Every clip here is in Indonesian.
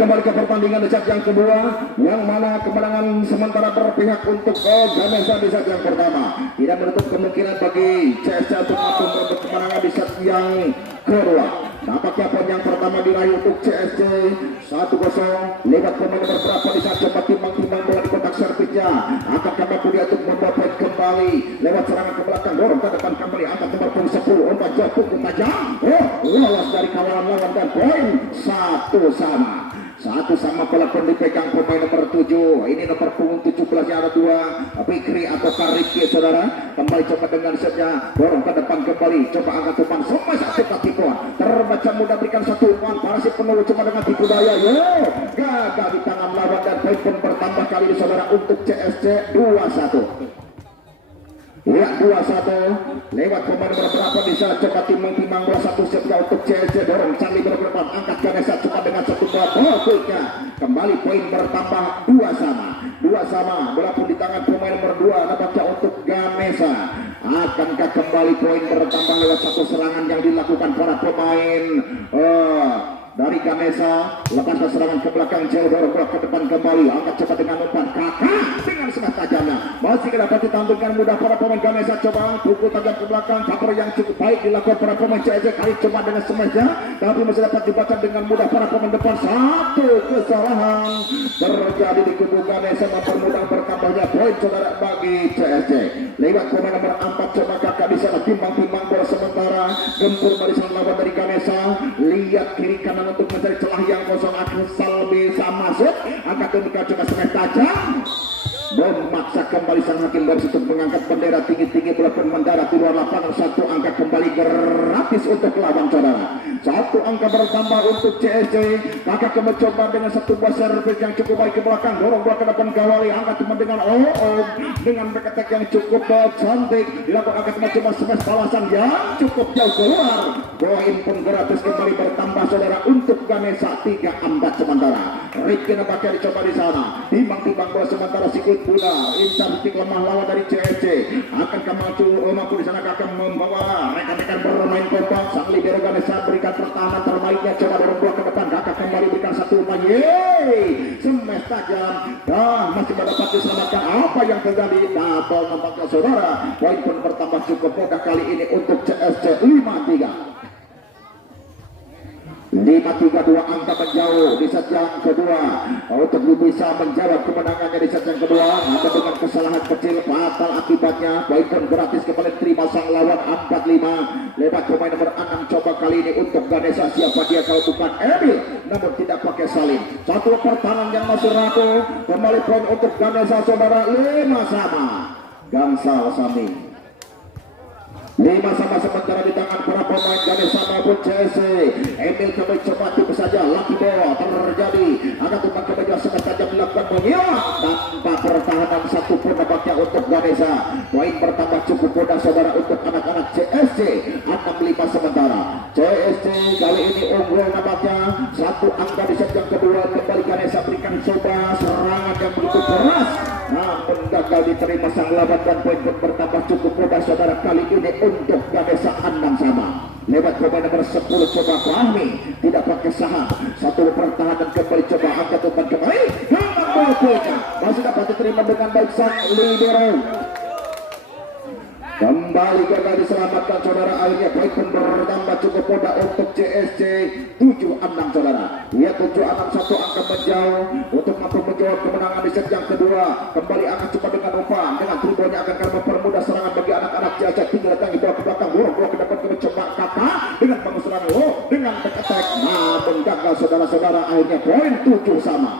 kembali ke pertandingan di set yang kedua, yang mana kemenangan sementara berpihak untuk Gamesa di set yang pertama. Tidak menutup kemungkinan bagi CSC untuk mampu kemenangan di set yang kedua. Nampaknya poin yang pertama diraih untuk CSC 1-0 lewat pemain nomor berapa di saat coba timbang-timbang bola di kotak servisnya. Akan mampu dia untuk membawa poin kembali lewat serangan ke belakang, dorong ke depan kembali, angkat nomor punggung 10, umpan jauh pukul tajam, lolos dari kawalan lawan dan poin 1-1. Satu sama pelakon dipegang pemain nomor 7. Ini nomor punggung 17 yang ada 2 Fikri atau Kariki, saudara. Kembali coba dengan setnya, dorong ke depan kembali, coba angkat umpan semua satu kaki pun terbaca mudah, berikan satu umpan para si penuh coba dengan tipu daya, gagal di tangan lawan dan poin pun bertambah kali ini, saudara, untuk CSC 2-1. Ya, 2-1 lewat pemain berapa bisa coba timbang-timbang bola satu setnya untuk CSC, dorong Charlie berdepan, angkat Ganesha coba dengan satu bola quicknya, kembali poin bertambah 2-2 bola pun di tangan pemain nomor 2 nampaknya untuk Ganesha. Akankah kembali poin bertambah lewat satu serangan yang dilakukan para pemain dari Ganesha, lepas serangan ke belakang jauh, dorong bola ke depan kembali, angkat cepat dengan umpan kakak dengan sekat tajamnya, masih dapat ditampilkan mudah para pemain Ganesha, coba pukul tajam ke belakang, cover yang cukup baik dilakukan para pemain CSC, kali coba dengan semesnya, tapi masih dapat dibaca dengan mudah para pemain depan. Satu kesalahan terjadi di kubu Ganesha, mempermudah bertambahnya poin, saudara, bagi CSC. Lewat pemain nomor 4 coba kakak di sana timbang-timbang bola sementara, gempur barisan lawan dari Ganesha, lihat kiri kanan untuk mencari celah yang kosong, asal bisa masuk, angkat demikian coba semet tajam, memaksa kembali sang hakim dari situ mengangkat bendera tinggi-tinggi, bola pun mendarat di luar lapangan. Satu angka kembali gratis untuk lawan, saudara. Satu angka bertambah untuk CSC. Kakak mencoba dengan satu buah servis yang cukup baik ke belakang, dorong bola ke depan kawali, angkat teman dengan dengan beketek yang cukup cantik, dilakukan angkat mencoba smash balasan yang cukup jauh keluar. Poin pun gratis kembali bertambah, saudara, untuk Ganesha 3-4 sementara. Ricky nampaknya dicoba di sana, timbang-timbang bola sementara sikut Buna, incar titik lemah lawan dari CSC. Akankah mampu di sana akan membawa rekan-rekan bermain kompak. Sang libero Ganesha berikan pertahanan terbaiknya, coba dorong bola ke depan, kakak kembali berikan satu umpan, smash tajam, dan masih dapat diselamatkan. Apa yang terjadi? Double nampaknya, saudara. Poin pun bertambah cukup mudah kali ini untuk CSC 5-3. 5-3, 2 angka menjauh di set yang kedua. Untuk bisa menjawab kemenangannya di set yang kedua, ada dengan kesalahan kecil fatal akibatnya. Poin pun gratis kembali terima sang lawan 4-5 lewat pemain nomor 6 coba kali ini untuk Ganesha. Siapa dia kalau bukan Emil, namun tidak pakai salin. Satu pertahanan yang masih rapuh, kembali poin untuk Ganesha, saudara. 5-sama Gangsal Sami. 5-sama sementara di tangan para pemain Ganesha maupun CSC. Emil kembali coba tipu saja, laki bola terjadi, agak tumpah ke meja sekat tajam dilakukan mengiak tanpa pertahanan satu pun nampaknya untuk Ganesha. Poin bertambah cukup mudah, saudara, untuk anak-anak CSC. 6-5 sementara. CSC kali ini unggul nampaknya satu angka di set yang kedua. Kembali Ganesha berikan coba serangan yang begitu keras, namun gagal diterima sang lawan dan poin pun bertambah cukup mudah, saudara, kali ini untuk Ganesha 6-sama. Lewat pemain nomor 10 coba Fahmi, tidak pakai saham, satu pertahanan kembali coba angkat umpan kembali, masih dapat diterima dengan baik sang libero. Kembali gagal diselamatkan, saudara. Akhirnya poin pun bertambah cukup mudah untuk CSC 7-6, saudara. Lihat 7-6, satu angka menjauh untuk mampu menjawab kemenangan di set yang kedua. Kembali akan coba dengan umpan, dengan tribonya akan mempermudah serangan bagi anak-anak CSC. Tinggal datangi bola ke belakang, bola ke depan, coba kakak dengan pengusuran dengan back attack, namun gagal, saudara-saudara. Akhirnya poin 7-sama.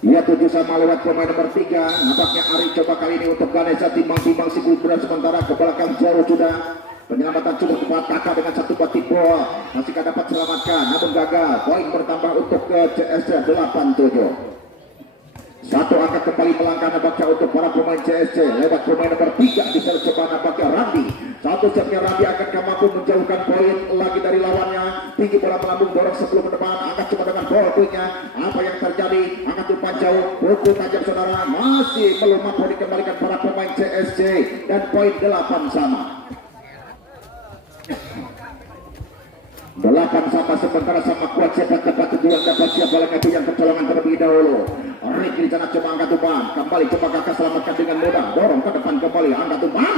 Ia 7-sama lewat pemain nomor 3. Nampaknya Ari coba kali ini untuk Ganesha timbang-timbang si Gudra sementara ke belakang jauh sudah. Penyelamatan cukup tepat kakak dengan satu batik bola. Masih dapat selamatkan namun gagal. Poin bertambah untuk CSC 8-7. Satu angka kembali melangkah nampaknya untuk para pemain CSC lewat pemain nomor 3 di sana coba nampaknya Randi. Satu setnya Randi akan mampu menjauhkan poin lagi dari lawannya. Tinggi bola melambung, dorong sebelum ke depan, angkat coba dengan bola quicknya. Apa yang terjadi? Angkat umpan jauh, pukul tajam, saudara. Masih belum mampu dikembalikan para pemain CSC dan poin 8-sama. 8 sama sementara sama kuat siapa tempat tujuan dapat siapa lagi yang kecolongan terlebih dahulu. Ricky di sana coba angkat umpan kembali coba kakak selamatkan dengan mudah dorong ke depan kembali angkat umpan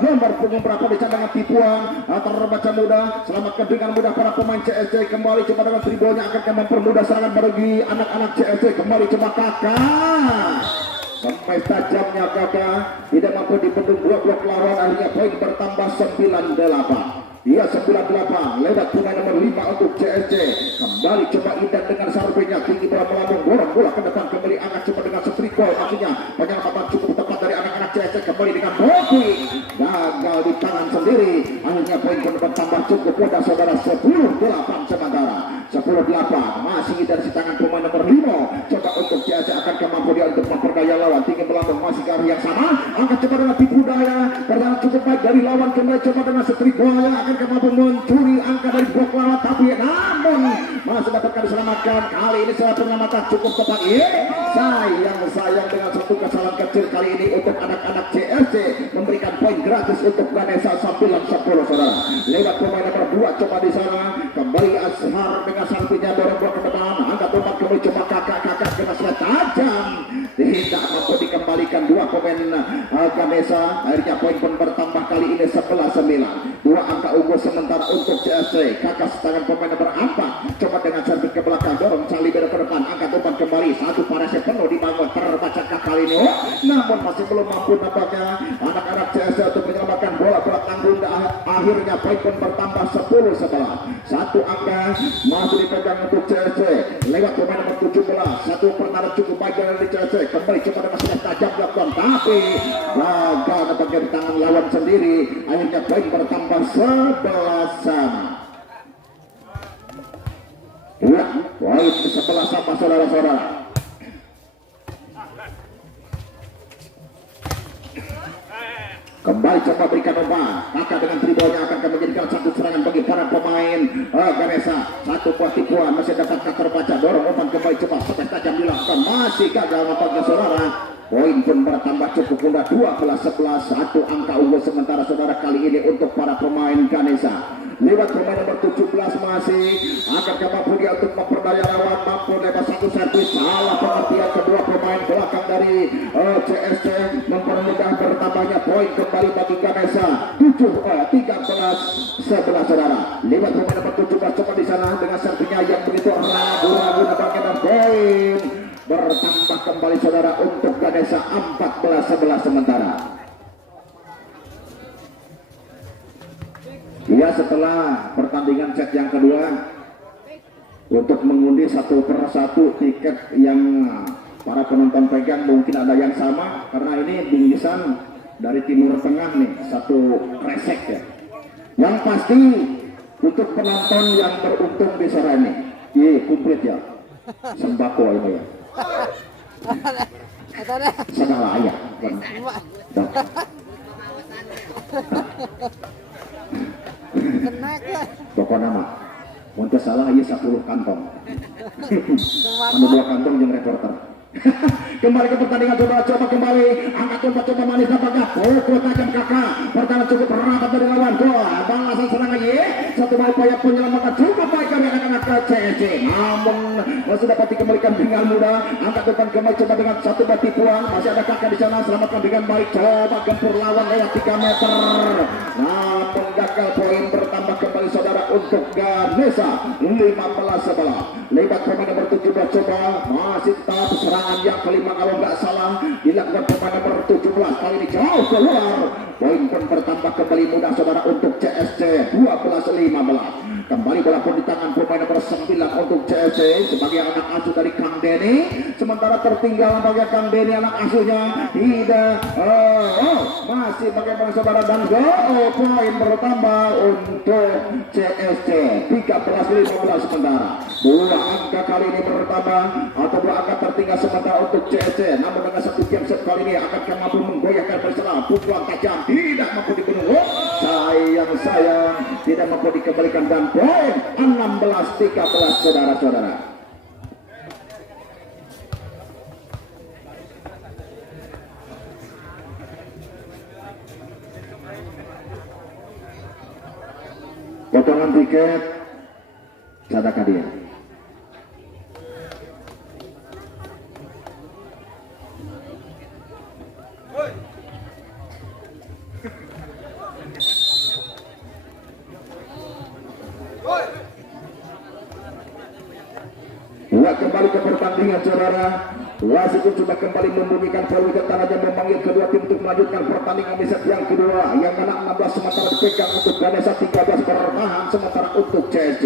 nomor punggung berapa di cadangan tipuan terbaca mudah selamatkan dengan mudah para pemain CSC kembali coba dengan tribolnya akan mempermudah serangan bagi anak-anak CSC kembali coba kakak sampai tajamnya kakak tidak mampu dibendung blok lawan akhirnya poin bertambah 9-8. Ia 98 lewat pemain nomor 5 untuk CSC kembali coba Indan dengan sarpenya tinggi bola melambung dorong bola ke depan kembali angkat coba dengan street ball maksudnya penyelamatan cukup tepat dari anak-anak CSC kembali dengan Boki gagal di tangan sendiri akhirnya poin bertambah cukup mudah saudara 10-8 sementara 10-8 masih dari si tangan pemain nomor 5 coba untuk CSC akan mampu dia untuk memperdaya lawan tinggi melambung masih ke arah yang sama angkat coba dengan tipu daya pertahanan cukup baik dari lawan kembali coba dengan street ball akan mampu mencuri angka dari blok lawan tapi namun masih dapatkan diselamatkan kali ini setelah penyelamatan cukup tepat sayang dengan satu kesalahan kecil kali ini untuk anak-anak CSC memberikan poin gratis untuk Ganesha 9-10 saudara lewat pemain nomor 2 coba di sana kembali Ashar dengan sarpinya dorong bola ke depan angkat umpan kembali coba kakak kena sudah tajam tidak mampu dikembalikan dua pemain Ganesha akhirnya poin pun bertambah kali ini 11-9 dua angka unggul sementara untuk CSC kakak setangan pemain nomor 4 coba dengan servis ke belakang dorong Cali ke depan angkat umpan kembali satu parasnya penuh dibangun terbaca kali ini namun masih belum mampu nampaknya anak-anak CSC untuk menyelamatkan bola tanggung akhirnya poin pun bertambah 10-11 satu angka masih dipegang untuk CSC lewat pemain nomor 17 satu pertahanan cukup baik dari CSC kembali coba dengan sudah tajam dilakukan tapi gagal nampaknya di tangan lawan sendiri akhirnya poin bertambah 11 sama ya poin 11 sama saudara-saudara kembali coba berikan umpan kakak dengan tribolnya akan menjadikan satu serangan bagi para pemain Ganesha satu buah tipuan masih dapat terbaca dorong umpan kembali coba sampai tajam dilakukan masih gagal nampaknya saudara poin pun bertambah cukup mudah 12-11 satu angka unggul sementara saudara kali ini untuk para pemain Ganesha lewat pemain nomor 17 masih akan mampu dia untuk memperdaya lawan mampu lewat satu servis salah pengertian kedua pemain belakang dari CSC mempermudah bertambahnya poin kembali bagi Ganesha 13-11 saudara lewat pemain nomor 17 coba di sana dengan servinya yang begitu ragu-ragu nampaknya dan poin bertambah kembali saudara untuk Ganesha 14-11 sementara. Ya setelah pertandingan set yang kedua untuk mengundi satu per satu tiket yang para penonton pegang mungkin ada yang sama karena ini bingkisan dari Timur Tengah nih satu kresek ya yang pasti untuk penonton yang beruntung di sore ini komplit ya sembako ini ya segala ayah pokok nama untuk salah aja 10 kantong anu 2 kantong yang reporter kembali ke pertandingan coba kembali angkat coba manis nampaknya pukul tajam kakak pertahanan cukup rapat dari lawan balasan serangan satu upaya penyelamatan cukup baik dari anak-anak CSC namun masih dapat dikembalikan dengan mudah angkat depan kembali coba dengan satu tipuan masih ada kakak di sana selamatkan dengan baik coba gempur lawan lewat 3 meter namun gagal poin bertambah kembali saudara untuk Ganesha 15-11 lewat pemain nomor 17 coba masih tetap serangan yang kelima kalau nggak salah dilakukan pemain nomor 17 kali ini jauh keluar poin pun bertambah kembali mudah saudara untuk CSC 12-15 kembali bola pun di tangan pemain nomor 9 untuk CSC sebagai anak asuh dari Kang Denny sementara tertinggal bagi Kang Denny anak asuhnya tidak masih bagaimana saudara dan poin bertambah untuk CSC 13-15 sementara dua angka kali ini bertambah atau dua angka tertinggal sementara untuk CSC namun dengan satu game set kali ini akan mampu menggoyahkan berselang pukulan tajam tidak mampu dipenuhi sayang tidak mampu dikembalikan dan poin 16-13 saudara-saudara. Potongan tiket Sadakah dia? Kembali ke pertandingan saudara. Wasit sudah kembali membunyikan peluit tangannya memanggil kedua tim untuk melanjutkan pertandingan di set yang kedua, yang mana 16 sementara dipegang untuk Ganesha, 13 bertahan sementara untuk CSC.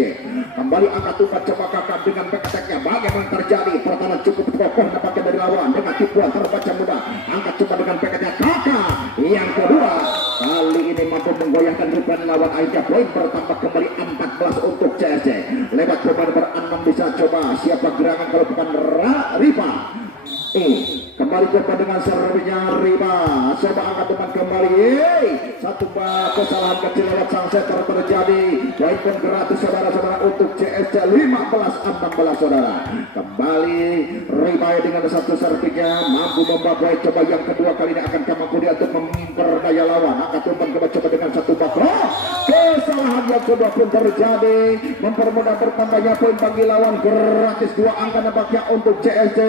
Kembali angkat umpan coba kakak dengan back-attack-nya. Bagaimana terjadi pertahanan cukup kokoh nampaknya dari lawan dengan tipuan terbaca mudah. Angkat coba dengan back-attack-nya kakak yang kedua. Kali ini mampu menggoyahkan ribuan lawan, akhirnya poin bertambah kembali 14 untuk CSC. Lewat pemain berenam bisa coba siapa gerangan kalau bukan Riva. Kembali coba dengan servisnya Riva. Coba angkat teman kembali. Satu kesalahan kecil lewat sang setter terjadi. Poin pun gratis saudara-saudara untuk CSC 15-16 saudara. Kembali Riva dengan satu servisnya mampu membawa coba yang kedua kali ini akan mampu dia untuk memperdaya lawan. Angkat umpan coba dengan satu bakro. Kesalahan yang kedua pun terjadi, mempermudah bertambahnya poin bagi lawan, gratis 2 angka nampaknya untuk CSC.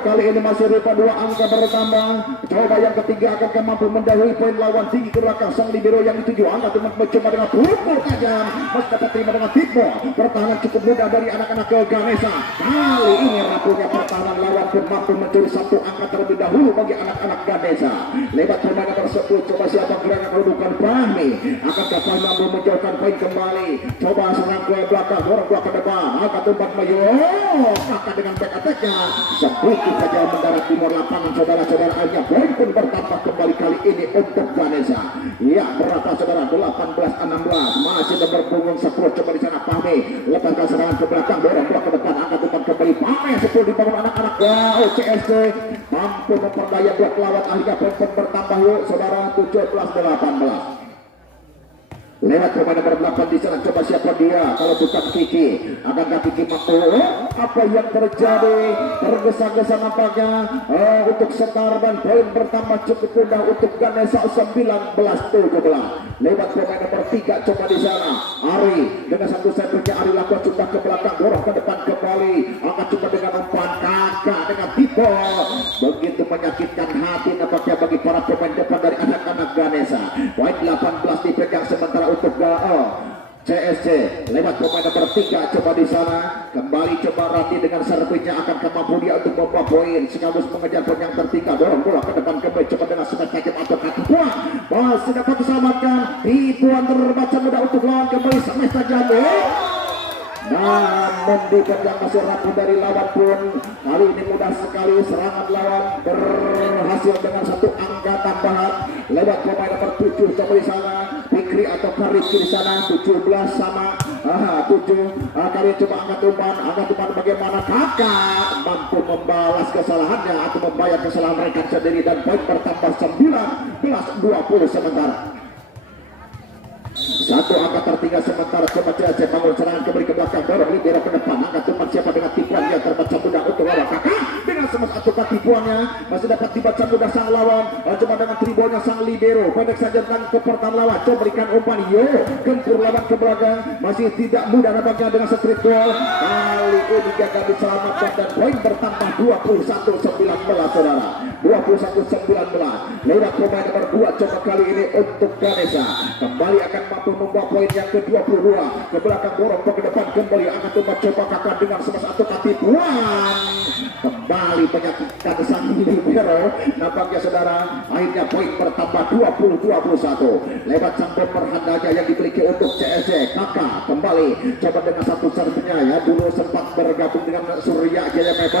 Kali ini masih Riva 2 angka bertambah. Coba yang ketiga akan mampu mendahului poin lawan, tinggi ke belakang sang libero yang dituju. Angkat umpan mencoba dengan pukul tajam, masih dapat terima dengan tipu. Pertahanan cukup mudah dari anak-anak ke Ganesha. Kali ini rapuhnya pertahanan lawan pun mampu mencuri 1 angka terlebih dahulu bagi anak-anak Ganesha. Lewat permainan tersebut coba siapa gerangan kalau bukan Fahmi. Akankah Fahmi mampu menjauhkan poin kembali? Coba serang ke belakang, dorong ke depan. Angkat umpan Mayo, kakak dengan back attack-nya sedikit saja mendarat timur lapangan saudara-saudara. Akhirnya poin pun bertambah kembali kali ini untuk Ganesha. Ya berapa saudara, 18-16 masih berpunggung 10. Coba di sana Fahmi lepaskan serangan ke belakang, dorong ke depan. Angkat umpan kembali Fahmi 10 dibangun anak-anak CSC mampu memperdaya buat lawan. Akhirnya poin pun bertambah yuk saudara, 17-18. Lewat pemain nomor 8 di sana coba siapa dia kalau bukan Kiki. Akankah Kiki mampu? Apa yang terjadi? Tergesa-gesa nampaknya untuk setar dan poin bertambah cukup mudah untuk Ganesha 19-17. Lewat pemain nomor 3 coba di sana Ari dengan satu servisnya Ari lakukan coba ke belakang, dorong ke depan kembali. Angkat coba dengan umpan kakak dengan tipe. Begitu menyakitkan hati nampaknya bagi para pemain depan dari anak-anak Ganesha. Poin 18 dipegang sementara untuk CSC. Lewat pemain nomor 3 coba di sana kembali coba Rati dengan servisnya akan mampu dia untuk membawa poin. Singapura mengejar poin yang tertinggal, dorong bola ke depan kembali coba dengan sekat tajam atau kaki buang masih dapat diselamatkan. Tipuan terbaca mudah untuk lawan kembali semes tajam. Namun di yang masih rapuh dari lawan pun kali ini mudah sekali serangan lawan berhasil dengan 1 angka tambahan. Lewat pemain nomor 7 coba di sana Fikri atau Kariki di sana 17 sama 7. Kali coba angkat umpan bagaimana kakak mampu membalas kesalahannya atau membayar kesalahan mereka sendiri dan poin bertambah 19-20 sementara. 1 angka tertinggal sementara. Coba CSC bangun serangan kembali ke belakang, dorong libero ke depan. Angkat umpan siapa dengan tipuan yang terbaca mudah untuk lawan kakak dengan semas atukan tipuannya masih dapat dibaca mudah sang lawan. Coba dengan tribolnya sang libero pendek saja dengan ke pertahanan lawan. Coba berikan umpan gempur lawan ke belakang masih tidak mudah nampaknya dengan street ball. Kali ini gagal diselamatkan dan poin bertambah 21-19 saudara. 21-19 lewat pemain nomor 2 coba kali ini untuk Ganesha. Kembali akan mampu membawa poin yang ke-22 ke belakang, dorong ke depan kembali. Angkat umpan coba kakak dengan semas atau tipuan kembali menyakitkan sang libero nampaknya saudara. Akhirnya poin bertambah 20-21 lewat sang bomber handanya yang dimiliki untuk CSC. Kakak kembali coba dengan satu servisnya ya, dulu sempat bergabung dengan Surya Jaya Mebo.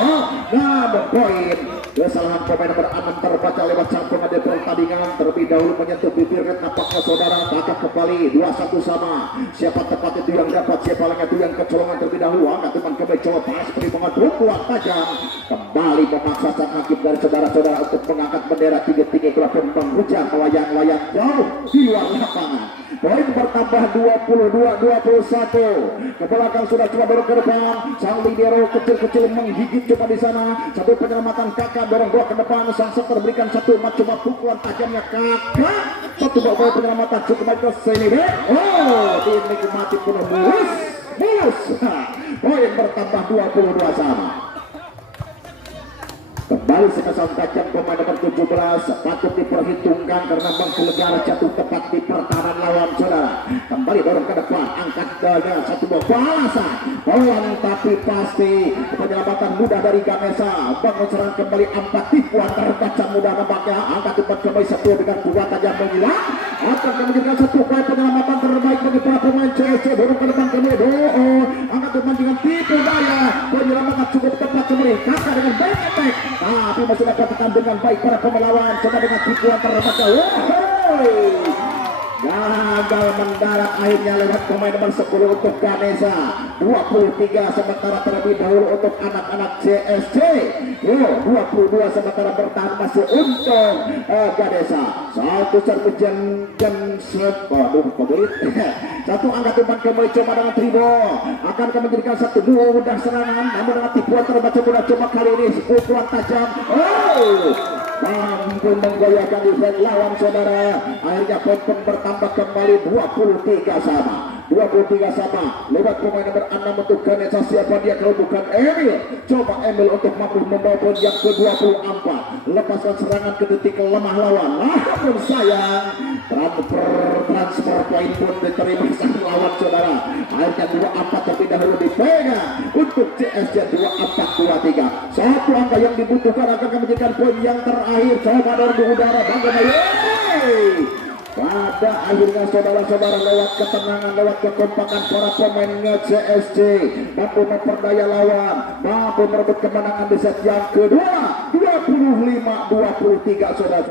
Namun poin kesalahan pemain nomor 6 terbaca lewat sang pengadil pertandingan. Terlebih dahulu menyentuh bibir red nampaknya saudara. Kakak kembali 2-1 sama. Siapa tepat itu yang dapat, siapa lagi itu yang kecolongan terlebih dahulu. Angkat umpan kembali coba panas perlindungan kuat tajam. Kembali memaksa sang hakim dari saudara-saudara untuk mengangkat bendera tinggi-tinggi kelakon menghujam melayang-layang jauh di luar lapangan. Poin bertambah 22-21. Ke belakang sudah coba dorong ke depan. Sang libero kecil-kecil menggigit coba di sana. Satu penyelamatan kakak dorong bola ke depan. Sang setter berikan satu coba pukulan tajamnya kakak. Satu bola penyelamatan cukup baik ke sini. Dinikmati penuh mulus bagus. Poin bertambah 22 sama. Kembali sekasar tajam pemain nomor 17 patut diperhitungkan karena Mangkunegaran jatuh tepat di pertahanan lawan saudara. Kembali dorong ke depan, angkat dada satu buah balasan pelan tapi pasti penyelamatan mudah dari Gamesa. Bangun serang kembali Ampat Tipuan terbaca mudah nampaknya, angkat umpan kembali satu dengan kuat tajam menghilang akan menjadikan satu poin penyelamatan terbaik bagi para pemain CSC. Dorong ke depan kembali angkat umpan dengan tipu daya, penyelamatan cukup tepat kembali kakak dengan baik attack, tapi masih dapat ditahan dengan baik para pemelawan. Coba dengan tipuan terbaca, gagal mendarat akhirnya lewat pemain nomor 10 untuk Gamesa. 23 sementara terlebih dahulu untuk anak-anak CSC. 22 sementara bertahan masih untuk Gamesa. Satu serbu satu angkat umpan kembali coba dengan Tribo akan menjadikan satu mudah serangan, namun dengan tipuan terbaca mudah coba kali ini pukulan tajam mampu menggoyahkan defense lawan saudara. Akhirnya poin pun bertambah kembali 23 sama. 23 sama lewat pemain nomor 6 untuk Ganesha. Siapa dia kalau bukan Emil? Coba Emil untuk mampu membawa poin yang ke-24, lepaskan serangan ke titik lemah lawan. Namun sayang transfer poin pun diterima sang lawan saudara. Akhirnya 24 terlebih dahulu dipegang untuk CSC. 24-23 satu angka yang dibutuhkan akan menjadikan poin yang terakhir. Coba dorong di udara bagaimana pada akhirnya saudara-saudara lewat ketenangan, lewat kekompakan para pemain CSC mampu memperdaya lawan, mampu merebut kemenangan di set yang kedua 25-23 saudara.